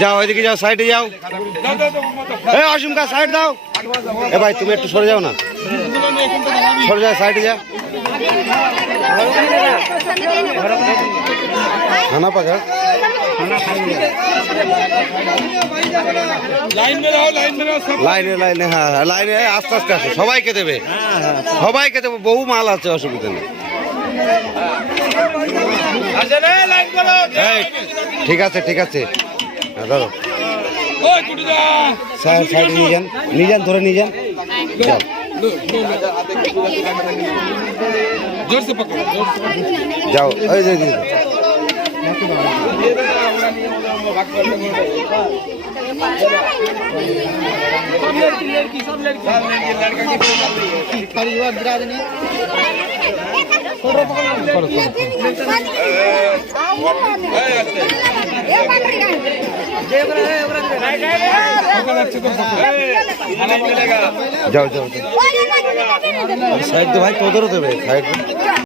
যাও ওইদিকে যাও, সাইডে যাও। অসীম কা সাইড দাও। এ ভাই তুমি একটু সরে যাও না, সরে যাও, সাইডে যাও। খানা পাকা লাইনে লাইনে, হ্যাঁ হ্যাঁ লাইনে, আস্তে আস্তে আসো, সবাইকে দেবে, সবাইকে দেবে, বহু মাল আছে, অসুবিধা নেই। ঠিক আছে ঠিক আছে, ধরো সাইডে নিয়ে যান, নিয়ে যান, ধরে নিয়ে যান। যাও ওই যে যাও যাও, সাইড তো ভাই তোদেরও দেবে সাইড।